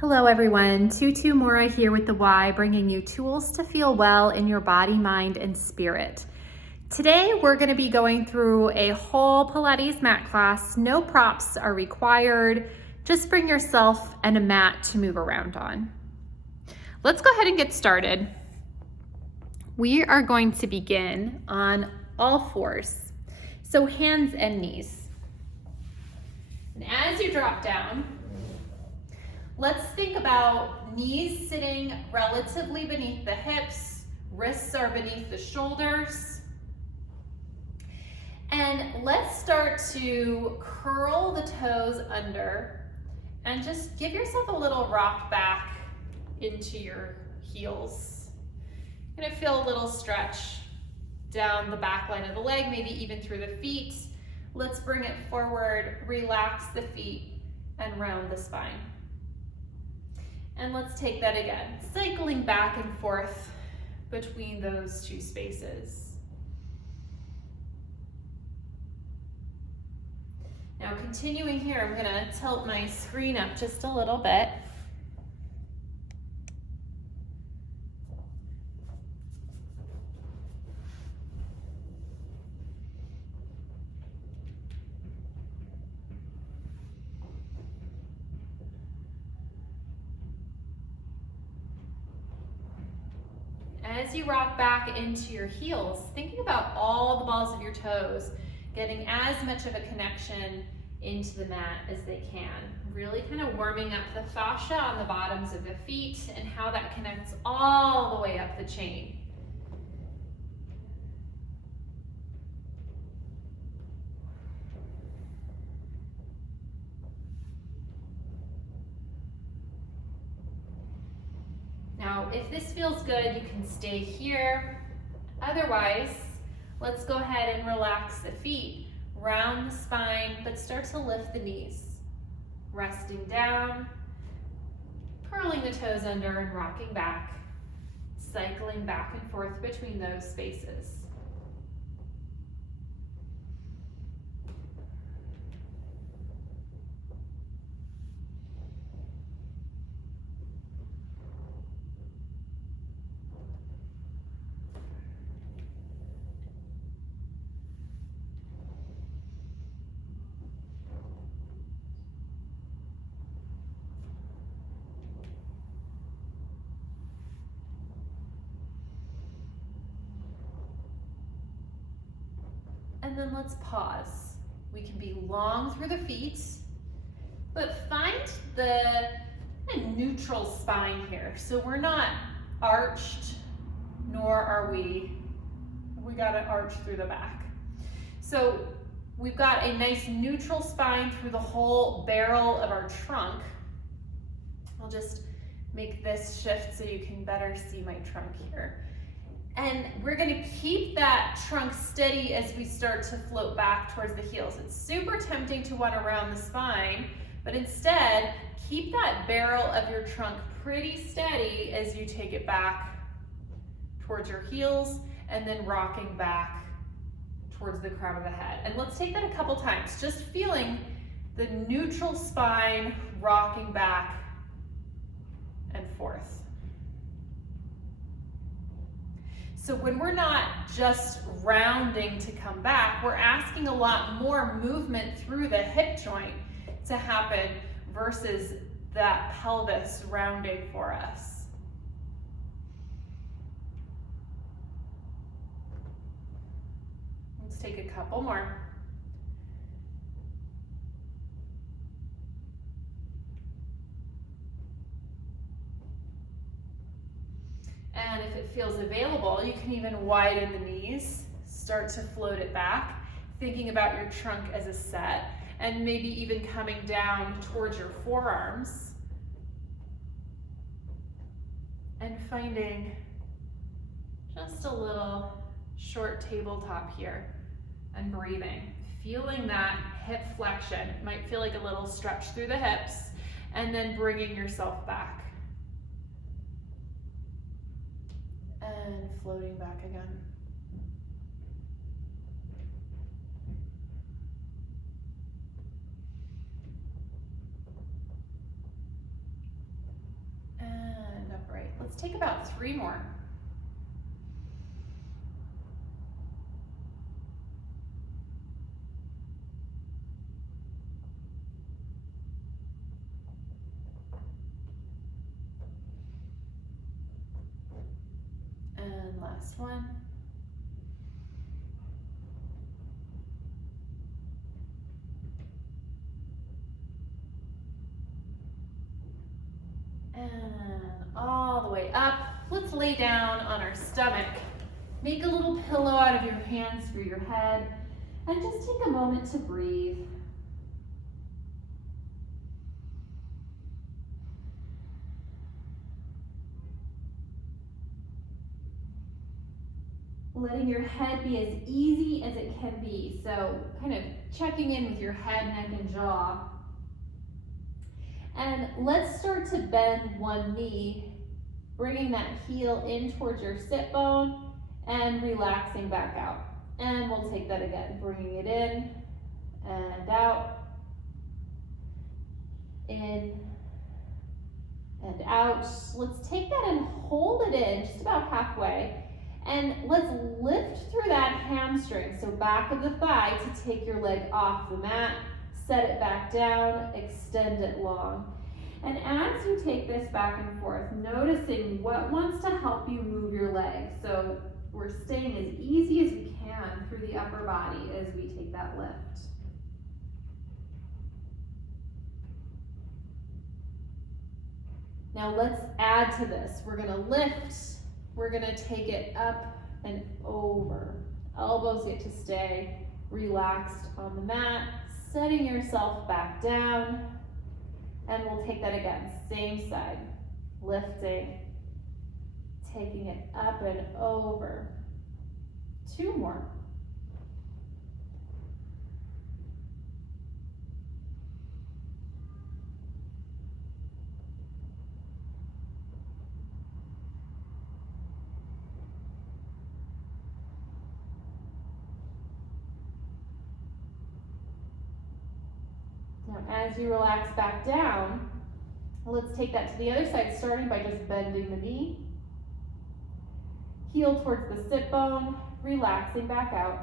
Hello everyone, Tutu Mora here with the Y, bringing you tools to feel well in your body, mind, and spirit. Today we're going to be going through a whole Pilates mat class. No props are required. Just bring yourself and a mat to move around on. Let's go ahead and get started. We are going to begin on all fours, so hands and knees. And as you drop down, let's think about knees sitting relatively beneath the hips, wrists are beneath the shoulders. And let's start to curl the toes under and just give yourself a little rock back into your heels. You're gonna feel a little stretch down the back line of the leg, maybe even through the feet. Let's bring it forward, relax the feet, and round the spine. And let's take that again, cycling back and forth between those two spaces. Now continuing here, I'm gonna tilt my screen up just a little bit. As you rock back into your heels, thinking about all the balls of your toes, getting as much of a connection into the mat as they can. Really kind of warming up the fascia on the bottoms of the feet and how that connects all the way up the chain. Now, if this feels good, you can stay here. Otherwise, let's go ahead and relax the feet, round the spine, but start to lift the knees. Resting down, curling the toes under and rocking back, cycling back and forth between those spaces. And then let's pause. We can be long through the feet, but find the neutral spine here. So we're not arched, nor are we got an arch through the back. So we've got a nice neutral spine through the whole barrel of our trunk. I'll just make this shift so you can better see my trunk here. And we're gonna keep that trunk steady as we start to float back towards the heels. It's super tempting to want to round the spine, but instead, keep that barrel of your trunk pretty steady as you take it back towards your heels and then rocking back towards the crown of the head. And let's take that a couple times, just feeling the neutral spine rocking back and forth. So when we're not just rounding to come back, we're asking a lot more movement through the hip joint to happen versus that pelvis rounding for us. Let's take a couple more. And if it feels available, you can even widen the knees, start to float it back, thinking about your trunk as a set, and maybe even coming down towards your forearms. And finding just a little short tabletop here and breathing. Feeling that hip flexion. It might feel like a little stretch through the hips, and then bringing yourself back. And floating back again. Let's take about 3 more. And last one. And all the way up. Let's lay down on our stomach. Make a little pillow out of your hands for your head, and just take a moment to breathe. Letting your head be as easy as it can be. So kind of checking in with your head, neck, and jaw. And let's start to bend one knee, bringing that heel in towards your sit bone and relaxing back out. And we'll take that again, bringing it in and out, in and out. Let's take that and hold it in just about halfway. And let's lift through that hamstring, so back of the thigh, to take your leg off the mat, set it back down, extend it long. And as you take this back and forth, noticing what wants to help you move your leg. So we're staying as easy as we can through the upper body as we take that lift. Now let's add to this. We're gonna lift. We're gonna take it up and over. Elbows get to stay relaxed on the mat, setting yourself back down. And we'll take that again, same side. Lifting, taking it up and over. 2 more. Now, as you relax back down, let's take that to the other side, starting by just bending the knee. Heel towards the sit bone, relaxing back out.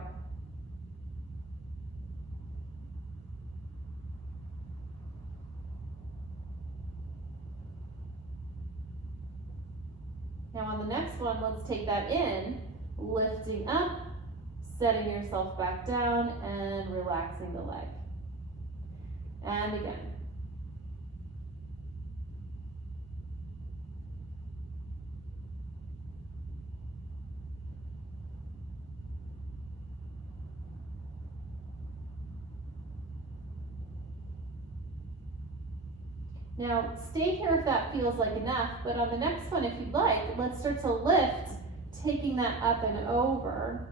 Now on the next one, let's take that in, lifting up, setting yourself back down, and relaxing the leg. And again. Now, stay here if that feels like enough, but on the next one, if you'd like, let's start to lift, taking that up and over,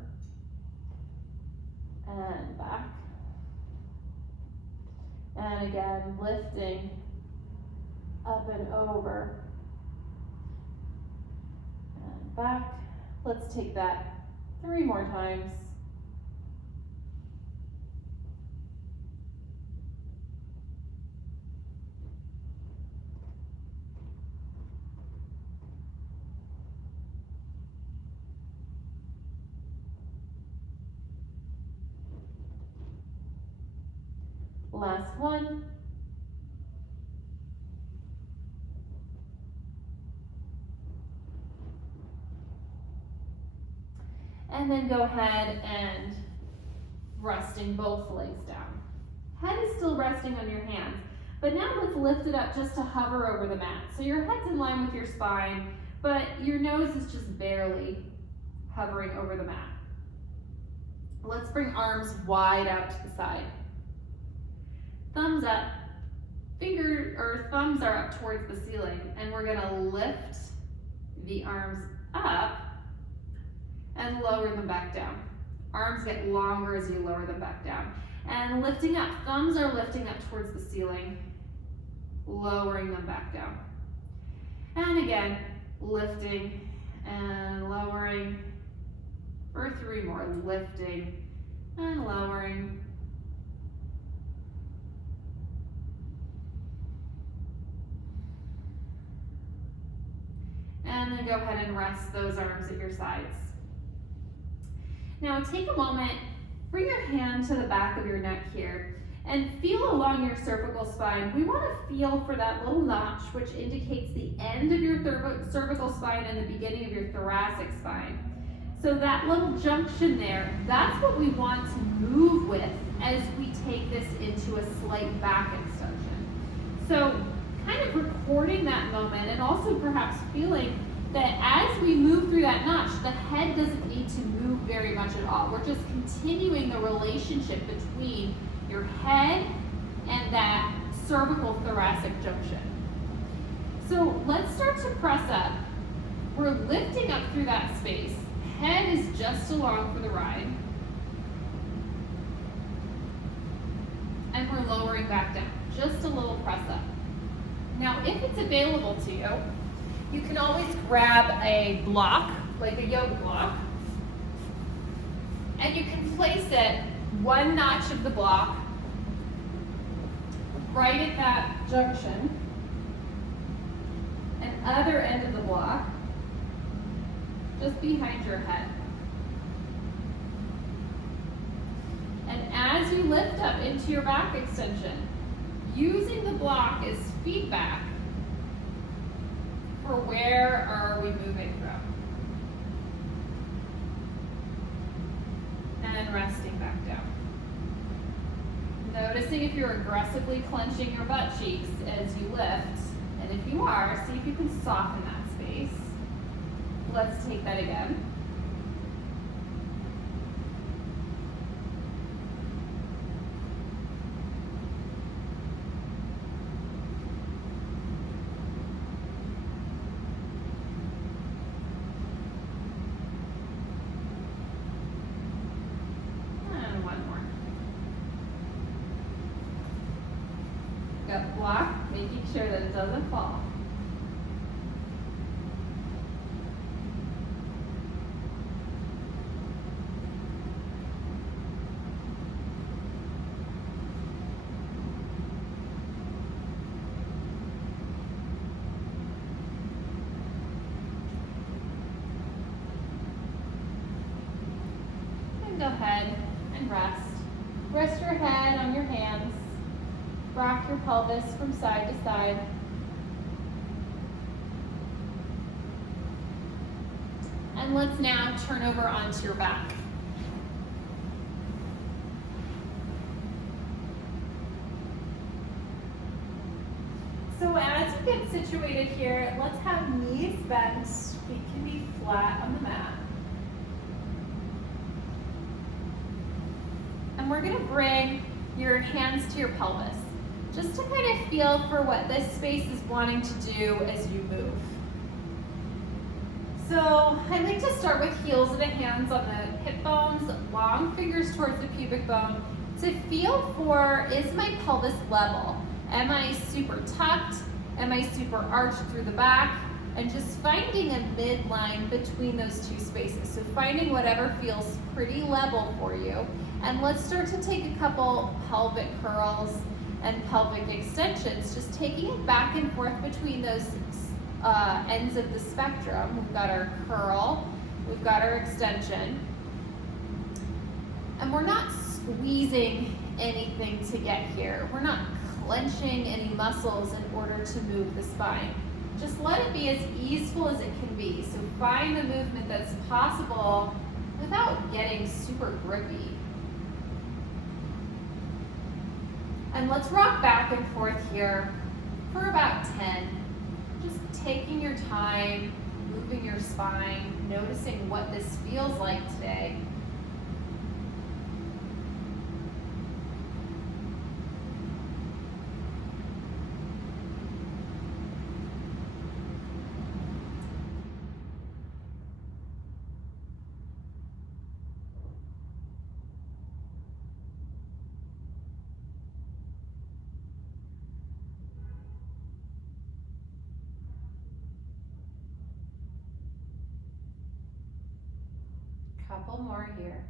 and back. And again, lifting up and over and back. Let's take that 3 more times. Last one. And then go ahead and resting both legs down. Head is still resting on your hands, but now let's lift it up just to hover over the mat. So your head's in line with your spine, but your nose is just barely hovering over the mat. Let's bring arms wide out to the side. Thumbs up, thumbs are up towards the ceiling, and we're gonna lift the arms up and lower them back down. Arms get longer as you lower them back down. And lifting up, thumbs are lifting up towards the ceiling, lowering them back down. And again, lifting and lowering for 3 more, lifting and lowering. And then go ahead and rest those arms at your sides. Now take a moment, bring your hand to the back of your neck here and feel along your cervical spine. We want to feel for that little notch which indicates the end of your cervical spine and the beginning of your thoracic spine. So that little junction there, that's what we want to move with as we take this into a slight back extension. So kind of recording that moment and also perhaps feeling that as we move through that notch, the head doesn't need to move very much at all. We're just continuing the relationship between your head and that cervical thoracic junction. So let's start to press up. We're lifting up through that space. Head is just along for the ride. And we're lowering back down, just a little press up. Now, if it's available to you, you can always grab a block, like a yoga block, and you can place it one notch of the block right at that junction, and other end of the block just behind your head. And as you lift up into your back extension, using the block as feedback for where are we moving from. And resting back down. Noticing if you're aggressively clenching your butt cheeks as you lift, and if you are, see if you can soften that space. Let's take that again. And one more. Got block, making sure that it doesn't fall. Go ahead and rest. Rest your head on your hands. Rock your pelvis from side to side. And let's now turn over onto your back. So as you get situated here, let's have knees bent, feet can be flat on the mat. And we're going to bring your hands to your pelvis, just to kind of feel for what this space is wanting to do as you move. So I'd like to start with heels of the hands on the hip bones, long fingers towards the pubic bone, to feel for, is my pelvis level? Am I super tucked? Am I super arched through the back? And just finding a midline between those two spaces. So finding whatever feels pretty level for you. And let's start to take a couple pelvic curls and pelvic extensions, just taking it back and forth between those ends of the spectrum. We've got our curl, we've got our extension. And we're not squeezing anything to get here. We're not clenching any muscles in order to move the spine. Just let it be as easeful as it can be. So find the movement that's possible without getting super grippy. And let's rock back and forth here for about 10. Just taking your time, moving your spine, noticing what this feels like today. Couple more here.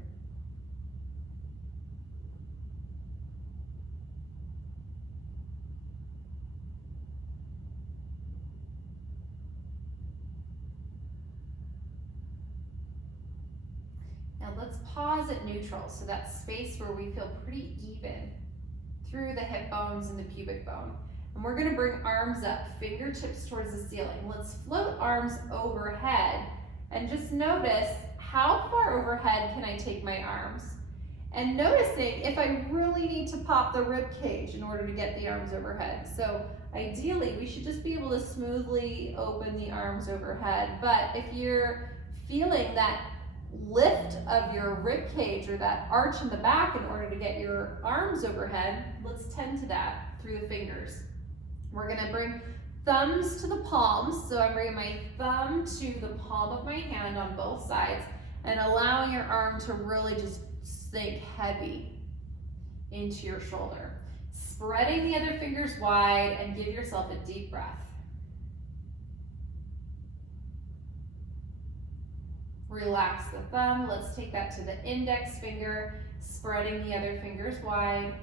Now let's pause at neutral, so that space where we feel pretty even through the hip bones and the pubic bone. And we're gonna bring arms up, fingertips towards the ceiling. Let's float arms overhead and just notice how far overhead can I take my arms? And noticing if I really need to pop the rib cage in order to get the arms overhead. So ideally, we should just be able to smoothly open the arms overhead. But if you're feeling that lift of your rib cage or that arch in the back in order to get your arms overhead, let's tend to that through the fingers. We're gonna bring thumbs to the palms. So I'm bringing my thumb to the palm of my hand on both sides and allowing your arm to really just sink heavy into your shoulder. Spreading the other fingers wide and give yourself a deep breath. Relax the thumb. Let's take that to the index finger, spreading the other fingers wide.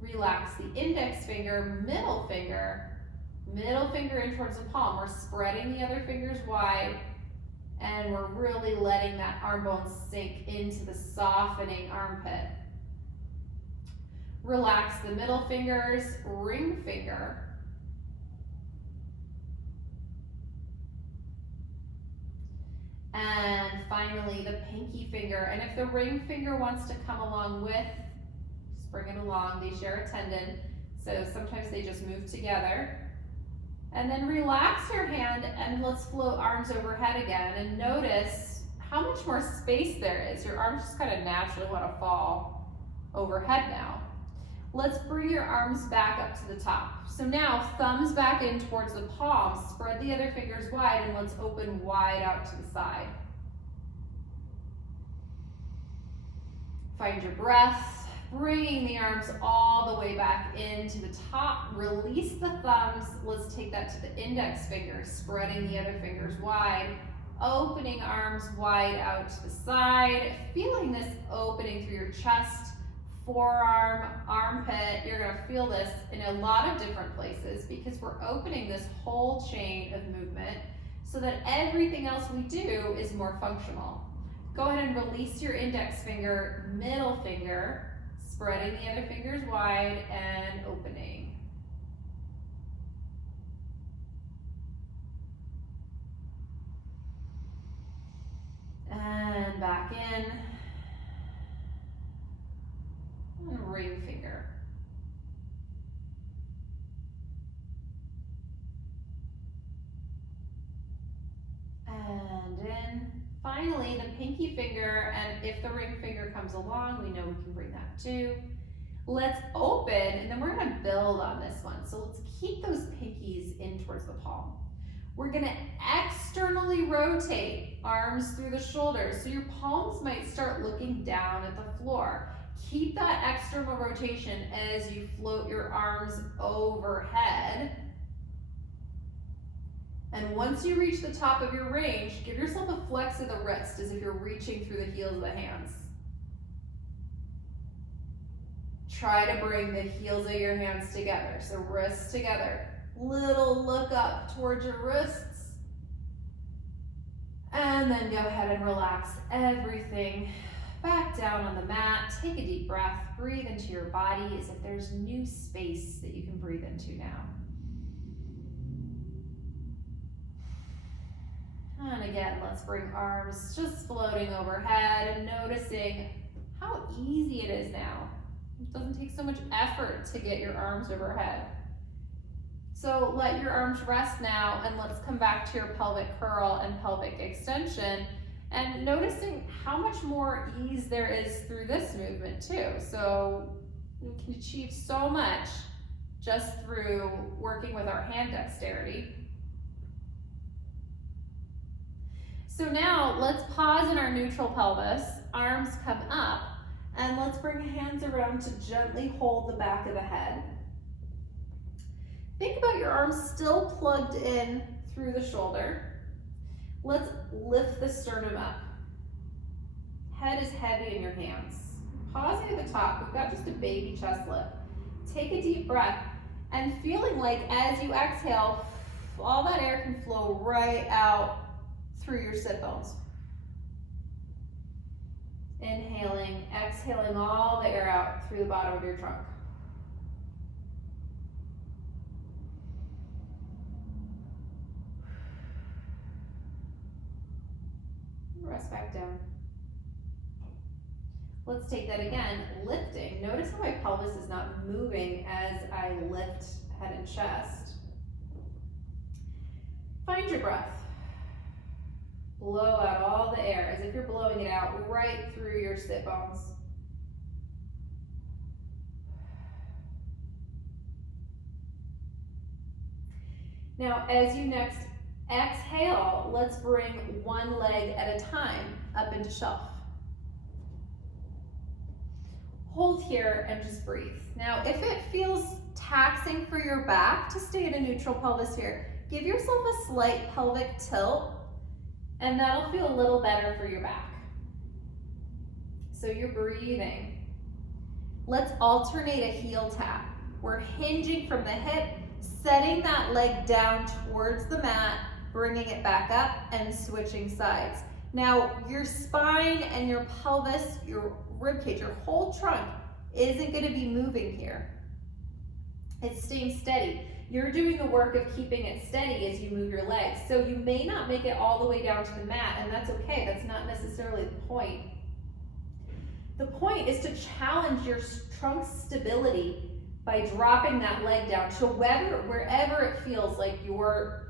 Relax the index finger, middle finger in towards the palm. We're spreading the other fingers wide and we're really letting that arm bone sink into the softening armpit. Relax the middle fingers, ring finger. And finally the pinky finger. And if the ring finger wants to come along with, just bring it along. They share a tendon, so sometimes they just move together. And then relax your hand and let's float arms overhead again and notice how much more space there is. Your arms just kind of naturally want to fall overhead now. Let's bring your arms back up to the top. So now thumbs back in towards the palms, spread the other fingers wide and let's open wide out to the side. Find your breath. Bringing the arms all the way back into the top. Release the thumbs. Let's take that to the index finger, spreading the other fingers wide. Opening arms wide out to the side. Feeling this opening through your chest, forearm, armpit. You're gonna feel this in a lot of different places because we're opening this whole chain of movement so that everything else we do is more functional. Go ahead and release your index finger, middle finger, spreading the other fingers wide and opening. And back in. And ring finger. And in. Finally, the pinky finger, and if the ring finger comes along, we know we can bring that too. Let's open, and then we're gonna build on this one. So let's keep those pinkies in towards the palm. We're gonna externally rotate arms through the shoulders. So your palms might start looking down at the floor. Keep that external rotation as you float your arms overhead. And once you reach the top of your range, give yourself a flex of the wrist as if you're reaching through the heels of the hands. Try to bring the heels of your hands together, so wrists together. Little look up towards your wrists. And then go ahead and relax everything back down on the mat. Take a deep breath, breathe into your body as if there's new space that you can breathe into now. And again, let's bring arms just floating overhead and noticing how easy it is now. It doesn't take so much effort to get your arms overhead. So let your arms rest now and let's come back to your pelvic curl and pelvic extension and noticing how much more ease there is through this movement too. So we can achieve so much just through working with our hand dexterity. So now let's pause in our neutral pelvis, arms come up, and let's bring hands around to gently hold the back of the head. Think about your arms still plugged in through the shoulder. Let's lift the sternum up. Head is heavy in your hands. Pausing at the top, we've got just a baby chest lift. Take a deep breath And feeling like as you exhale, all that air can flow right out through your sit bones. Inhaling, exhaling all the air out through the bottom of your trunk. Rest back down. Let's take that again, lifting. Notice how my pelvis is not moving as I lift head and chest. Find your breath. Blow out all the air as if you're blowing it out right through your sit bones. Now, as you next exhale, let's bring one leg at a time up into shelf. Hold here and just breathe. Now, if it feels taxing for your back to stay in a neutral pelvis here, give yourself a slight pelvic tilt, and that'll feel a little better for your back. So you're breathing. Let's alternate a heel tap. We're hinging from the hip, setting that leg down towards the mat, bringing it back up and switching sides. Now, your spine and your pelvis, your ribcage, your whole trunk isn't going to be moving here. It's staying steady. You're doing the work of keeping it steady as you move your legs. So you may not make it all the way down to the mat, and that's okay. That's not necessarily the point. The point is to challenge your trunk stability by dropping that leg down to wherever it feels like your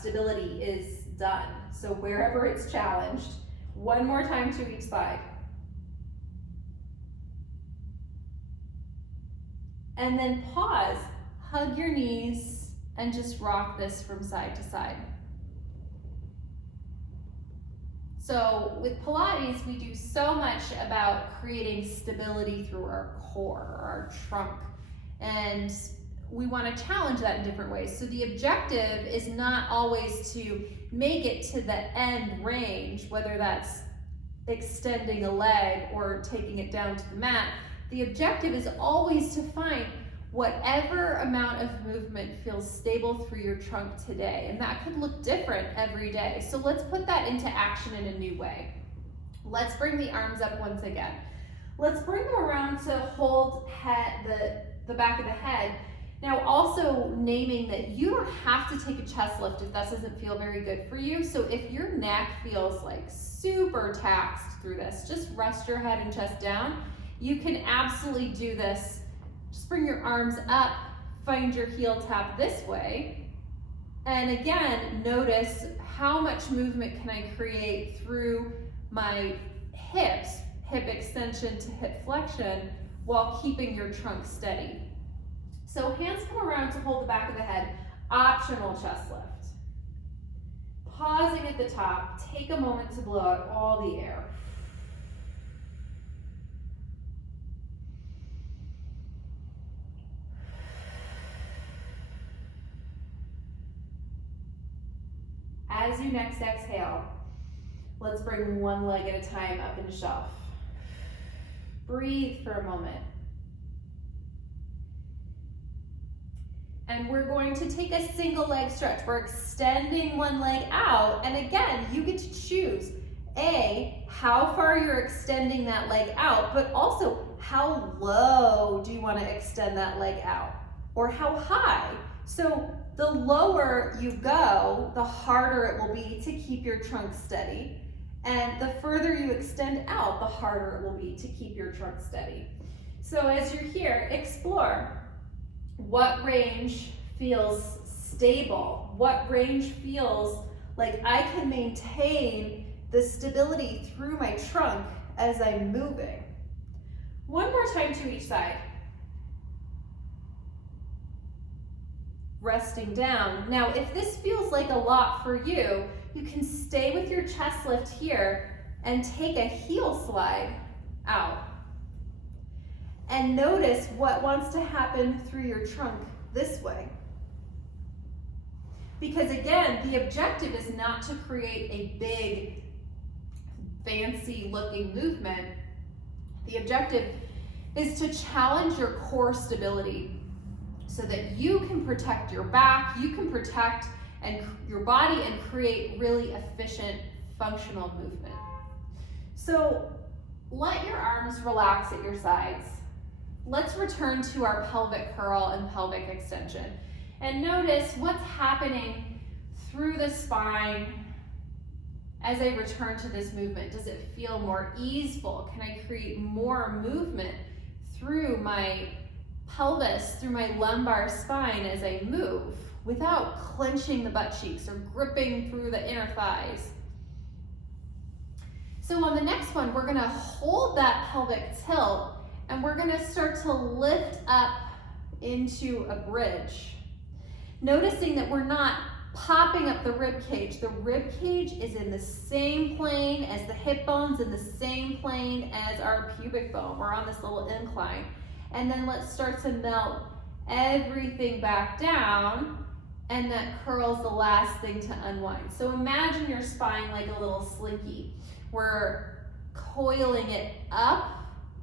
stability is done. So wherever it's challenged. One more time to each side. And then pause, hug your knees, and just rock this from side to side. So with Pilates, we do so much about creating stability through our core, our trunk, and we want to challenge that in different ways. So the objective is not always to make it to the end range, whether that's extending a leg or taking it down to the mat. The objective is always to find whatever amount of movement feels stable through your trunk today, and that could look different every day. So let's put that into action in a new way. Let's bring the arms up once again. Let's bring them around to hold the back of the head. Now, also naming that you don't have to take a chest lift if that doesn't feel very good for you. So if your neck feels like super taxed through this, just rest your head and chest down. You can absolutely do this. Just bring your arms up, find your heel tap this way. And again, notice how much movement can I create through my hips, hip extension to hip flexion, while keeping your trunk steady. So hands come around to hold the back of the head, optional chest lift. Pausing at the top, take a moment to blow out all the air. As you next exhale, let's bring one leg at a time up into shelf. Breathe for a moment. And we're going to take a single leg stretch. We're extending one leg out, and again, you get to choose how far you're extending that leg out, but also how low do you want to extend that leg out, or how high. So the lower you go, the harder it will be to keep your trunk steady. And the further you extend out, the harder it will be to keep your trunk steady. So as you're here, explore what range feels stable, what range feels like I can maintain the stability through my trunk as I'm moving. One more time to each side. Resting down. Now, if this feels like a lot for you, you can stay with your chest lift here and take a heel slide out. And notice what wants to happen through your trunk this way. Because again, the objective is not to create a big, fancy looking movement. The objective is to challenge your core stability. so that you can protect your back, you can protect your body and create really efficient, functional movement. So let your arms relax at your sides. Let's return to our pelvic curl and pelvic extension. And notice what's happening through the spine as I return to this movement. Does it feel more easeful? Can I create more movement through my pelvis, through my lumbar spine as I move without clenching the butt cheeks or gripping through the inner thighs? So on the next one, we're gonna hold that pelvic tilt and we're gonna start to lift up into a bridge. Noticing that we're not popping up the rib cage. The rib cage is in the same plane as the hip bones, in the same plane as our pubic bone. We're on this little incline. And then let's start to melt everything back down, and that curl's the last thing to unwind. So imagine your spine like a little slinky. We're coiling it up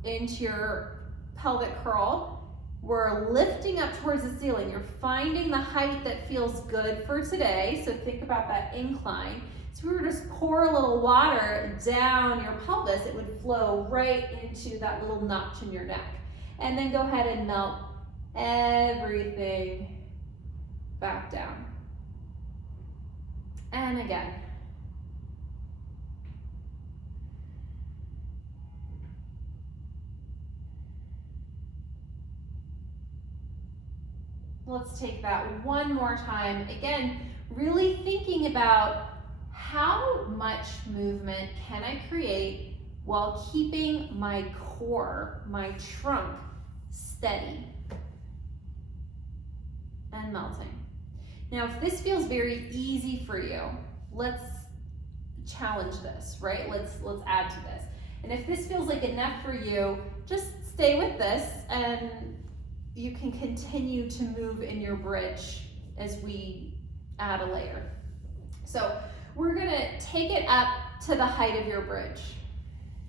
into your pelvic curl. We're lifting up towards the ceiling. You're finding the height that feels good for today. So think about that incline. So we were just pour a little water down your pelvis, it would flow right into that little notch in your neck. And then go ahead and melt everything back down. And again. Let's take that one more time. Again, really thinking about how much movement can I create while keeping my core, my trunk, steady and melting. Now, if this feels very easy for you, let's challenge this, right? Let's add to this. And if this feels like enough for you, just stay with this and you can continue to move in your bridge as we add a layer. So we're gonna take it up to the height of your bridge.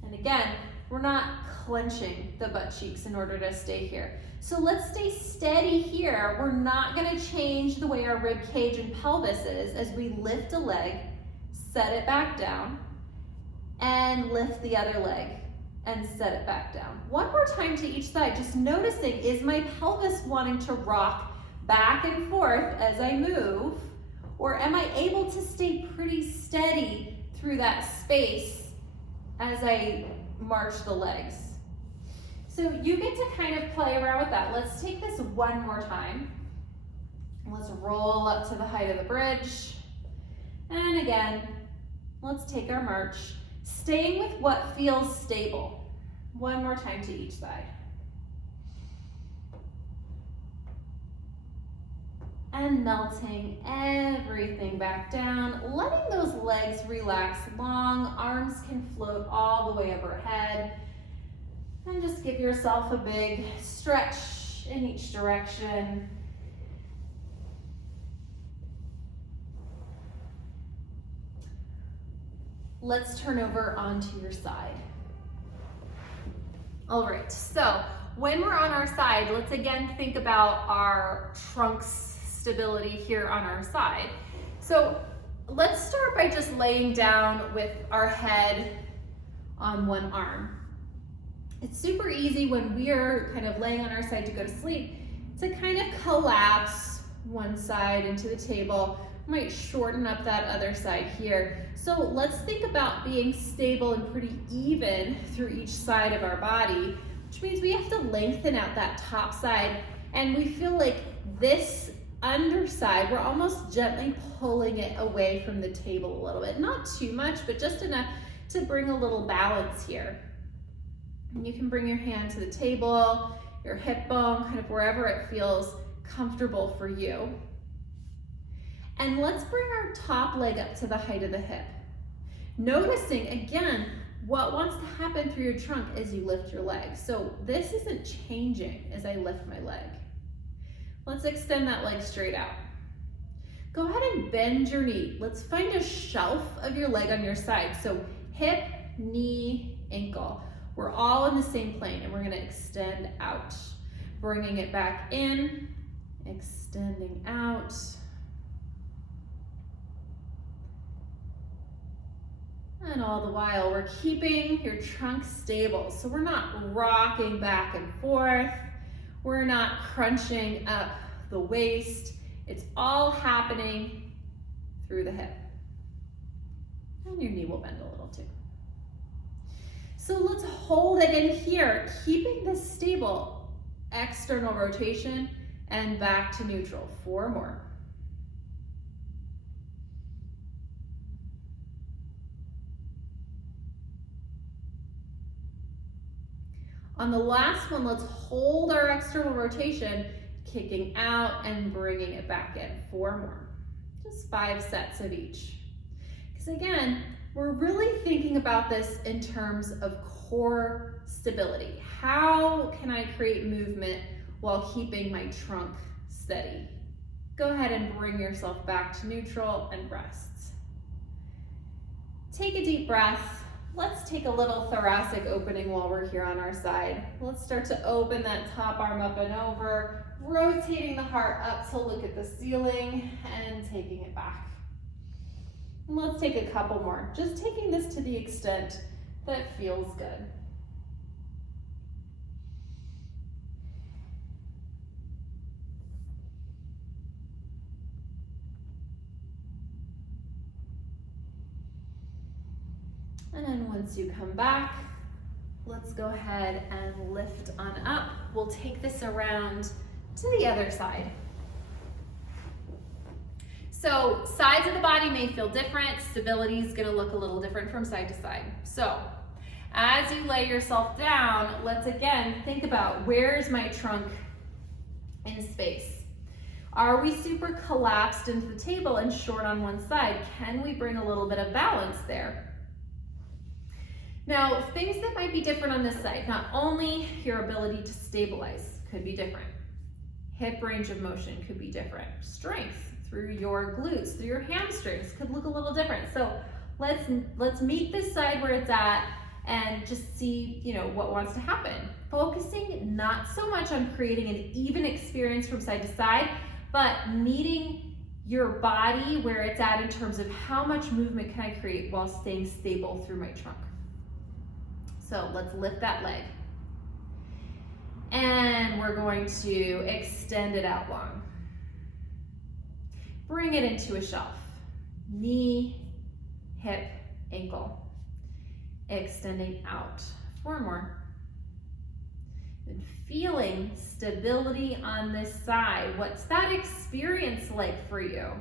And again, we're not clenching the butt cheeks in order to stay here. So let's stay steady here. We're not gonna change the way our rib cage and pelvis is as we lift a leg, set it back down, and lift the other leg and set it back down. One more time to each side, just noticing, is my pelvis wanting to rock back and forth as I move, or am I able to stay pretty steady through that space as I march the legs? So you get to kind of play around with that. Let's take this one more time. Let's roll up to the height of the bridge. And again, let's take our march, staying with what feels stable. One more time to each side. And melting everything back down, letting those legs relax long, arms can float all the way overhead. And just give yourself a big stretch in each direction. Let's turn over onto your side. All right, so when we're on our side, let's again think about our trunk's stability here on our side. So let's start by just laying down with our head on one arm. It's super easy when we're kind of laying on our side to go to sleep to kind of collapse one side into the table. Might shorten up that other side here. So let's think about being stable and pretty even through each side of our body, which means we have to lengthen out that top side, and we feel like this underside, we're almost gently pulling it away from the table a little bit. Not too much, but just enough to bring a little balance here. And you can bring your hand to the table, your hip bone, kind of wherever it feels comfortable for you. And let's bring our top leg up to the height of the hip. Noticing, again, what wants to happen through your trunk as you lift your leg. So this isn't changing as I lift my leg. Let's extend that leg straight out. Go ahead and bend your knee. Let's find a shelf of your leg on your side. So hip, knee, ankle. We're all in the same plane, and we're gonna extend out. Bringing it back in Extending out. And all the while, we're keeping your trunk stable. So we're not rocking back and forth. We're not crunching up the waist. It's all happening through the hip. And your knee will bend a little too. So let's hold it in here, keeping this stable. External rotation and back to neutral. 4 more. On the last one, let's hold our external rotation, kicking out and bringing it back in. 4 more. Just 5 sets of each. Because again, we're really thinking about this in terms of core stability. How can I create movement while keeping my trunk steady? Go ahead and bring yourself back to neutral and rest. Take a deep breath. Let's take a little thoracic opening while we're here on our side. Let's start to open that top arm up and over, rotating the heart up to look at the ceiling and taking it back. And let's take a couple more, just taking this to the extent that feels good. And then once you come back, let's go ahead and lift on up. We'll take this around to the other side. So sides of the body may feel different. Stability is going to look a little different from side to side. So as you lay yourself down, let's again think about, where's my trunk in space? Are we super collapsed into the table and short on one side? Can we bring a little bit of balance there? Now, things that might be different on this side, not only your ability to stabilize could be different. Hip range of motion could be different. Strength through your glutes, through your hamstrings could look a little different. So let's meet this side where it's at and just see, what wants to happen. Focusing not so much on creating an even experience from side to side, but meeting your body where it's at in terms of how much movement can I create while staying stable through my trunk. So let's lift that leg. And we're going to extend it out long. Bring it into a shelf. Knee, hip, ankle. Extending out. 4 more. And feeling stability on this side. What's that experience like for you?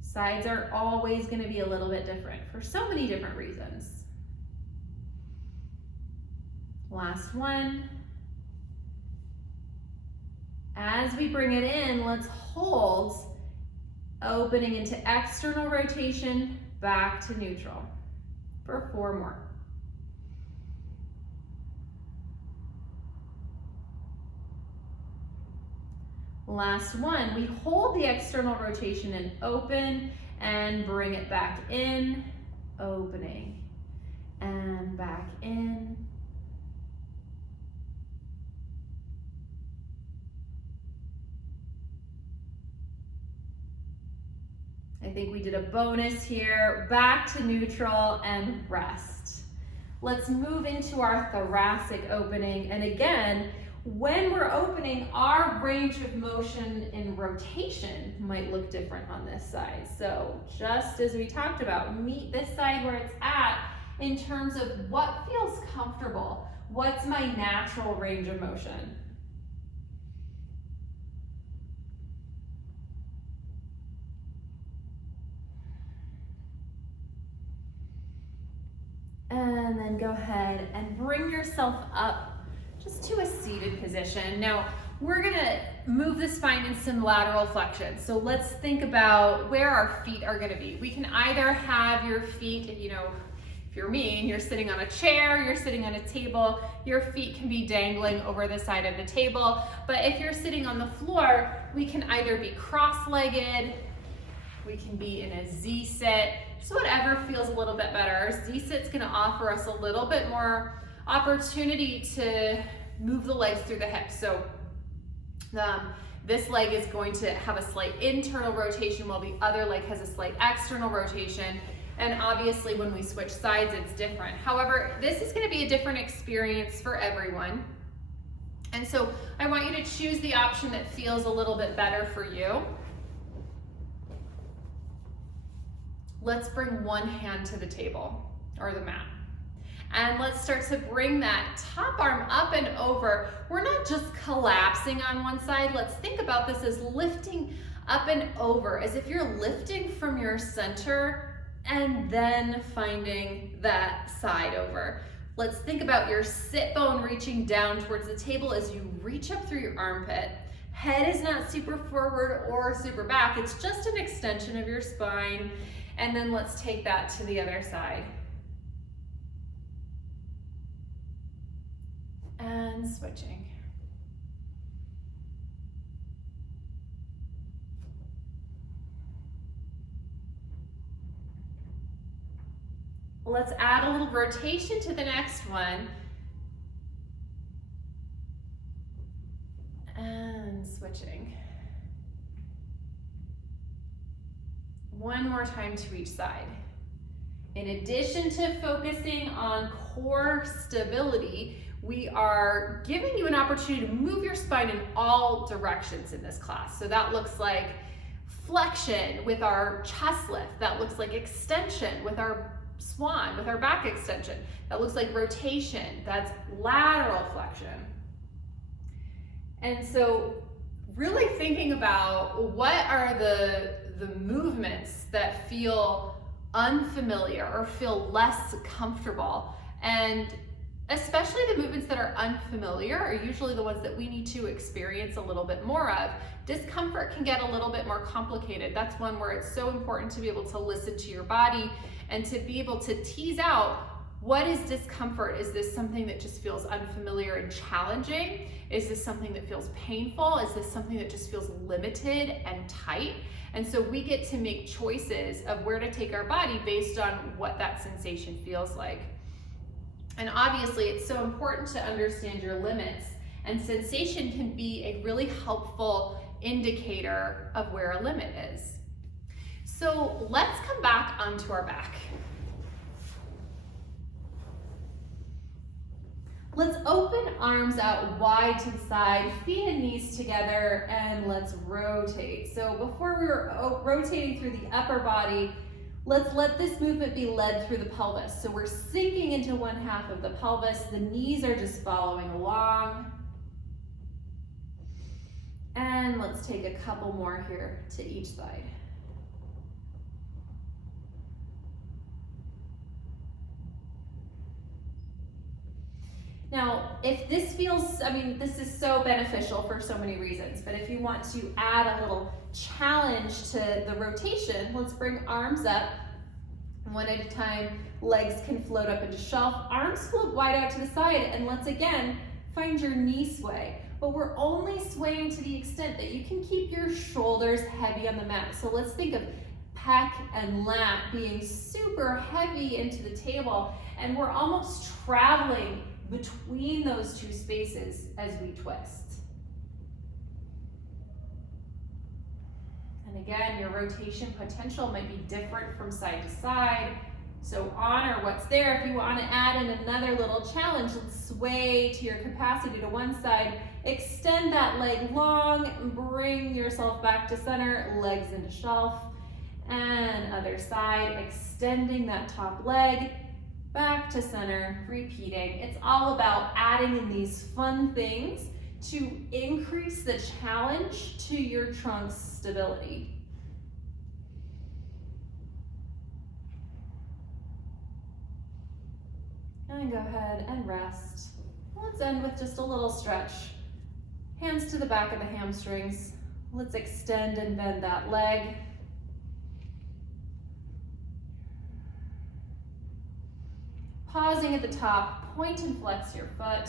Sides are always going to be a little bit different for so many different reasons. Last one. As we bring it in, let's hold, opening into external rotation, back to neutral for 4 more. Last one, we hold the external rotation and open and bring it back in, opening and back in. I think we did a bonus here, back to neutral and rest. Let's move into our thoracic opening. And again, when we're opening, our range of motion in rotation might look different on this side. So just as we talked about, meet this side where it's at in terms of what feels comfortable. What's my natural range of motion? And then go ahead and bring yourself up just to a seated position. Now, we're gonna move the spine in some lateral flexion. So let's think about where our feet are gonna be. We can either have your feet, if you're me and you're sitting on a chair, you're sitting on a table, your feet can be dangling over the side of the table. But if you're sitting on the floor, we can either be cross-legged, we can be in a Z-sit, just whatever feels a little bit better. Z-sit's gonna offer us a little bit more opportunity to move the legs through the hips. So this leg is going to have a slight internal rotation while the other leg has a slight external rotation. And obviously when we switch sides, it's different. However, this is going to be a different experience for everyone. And so I want you to choose the option that feels a little bit better for you. Let's bring one hand to the table or the mat. And let's start to bring that top arm up and over. We're not just collapsing on one side. Let's think about this as lifting up and over, as if you're lifting from your center and then finding that side over. Let's think about your sit bone reaching down towards the table as you reach up through your armpit. Head is not super forward or super back. It's just an extension of your spine. And then let's take that to the other side. And switching. Let's add a little rotation to the next one. And switching. One more time to each side. In addition to focusing on core stability, we are giving you an opportunity to move your spine in all directions in this class. So that looks like flexion with our chest lift. That looks like extension with our swan, with our back extension. That looks like rotation. That's lateral flexion. And so really thinking about what are the movements that feel unfamiliar or feel less comfortable, and especially the movements that are unfamiliar are usually the ones that we need to experience a little bit more of. Discomfort can get a little bit more complicated. That's one where it's so important to be able to listen to your body and to be able to tease out, what is discomfort? Is this something that just feels unfamiliar and challenging? Is this something that feels painful? Is this something that just feels limited and tight? And so we get to make choices of where to take our body based on what that sensation feels like. And obviously it's so important to understand your limits, and sensation can be a really helpful indicator of where a limit is. So let's come back onto our back. Let's open arms out wide to the side, feet and knees together, and let's rotate. So before we were rotating through the upper body, let's let this movement be led through the pelvis. So we're sinking into one half of the pelvis. The knees are just following along. And let's take a couple more here to each side. Now, if this feels, this is so beneficial for so many reasons, but if you want to add a little challenge to the rotation, let's bring arms up one at a time. Legs can float up into shelf. Arms float wide out to the side, and let's again find your knee sway. But we're only swaying to the extent that you can keep your shoulders heavy on the mat. So let's think of pec and lat being super heavy into the table, and we're almost traveling between those two spaces as we twist. And again, your rotation potential might be different from side to side, so honor what's there. If you want to add in another little challenge, let's sway to your capacity to one side, extend that leg long, bring yourself back to center, legs into shelf, and other side, extending that top leg, back to center, repeating. It's all about adding in these fun things to increase the challenge to your trunk's stability. And go ahead and rest. Let's end with just a little stretch. Hands to the back of the hamstrings. Let's extend and bend that leg. Pausing at the top, point and flex your foot.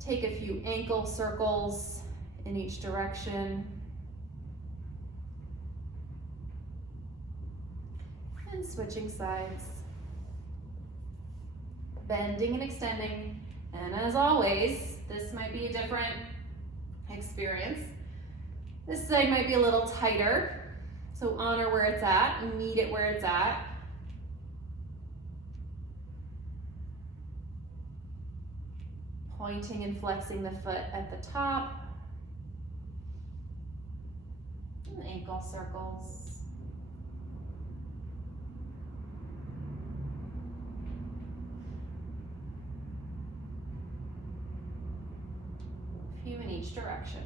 Take a few ankle circles in each direction. And switching sides. Bending and extending, And as always, this might be a different experience. This side might be a little tighter, so honor where it's at and meet it where it's at. Pointing and flexing the foot at the top. And ankle circles. A few in each direction.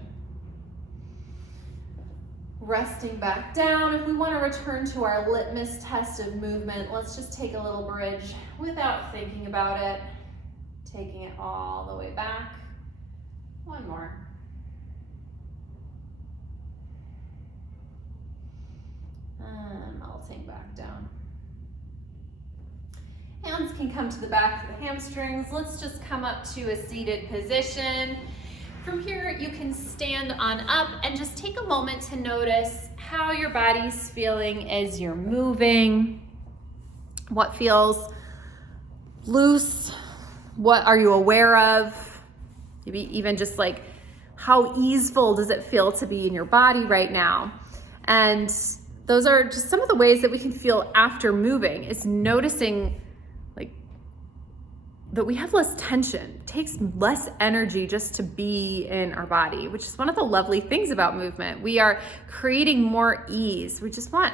Resting back down. If we want to return to our litmus test of movement, let's just take a little bridge without thinking about it. Taking it all the way back. One more. And melting back down. Hands can come to the back of the hamstrings. Let's just come up to a seated position. From here, you can stand on up and just take a moment to notice how your body's feeling as you're moving. What feels loose? What are you aware of? Maybe even just like how easeful does it feel to be in your body right now? And those are just some of the ways that we can feel after moving, is noticing like that we have less tension. It takes less energy just to be in our body, which is one of the lovely things about movement. We are creating more ease. We just want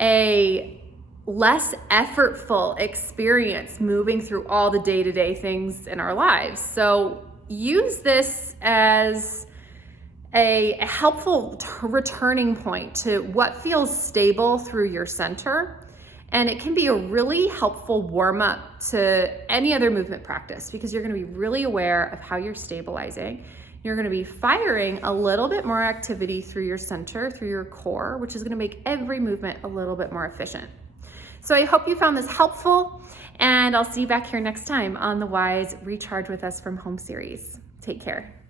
a less effortful experience moving through all the day-to-day things in our lives. So use this as a helpful returning point to what feels stable through your center. And it can be a really helpful warm-up to any other movement practice, because you're going to be really aware of how you're stabilizing. You're going to be firing a little bit more activity through your center, through your core, which is going to make every movement a little bit more efficient. So I hope you found this helpful, and I'll see you back here next time on the Wise Recharge with Us from Home series. Take care.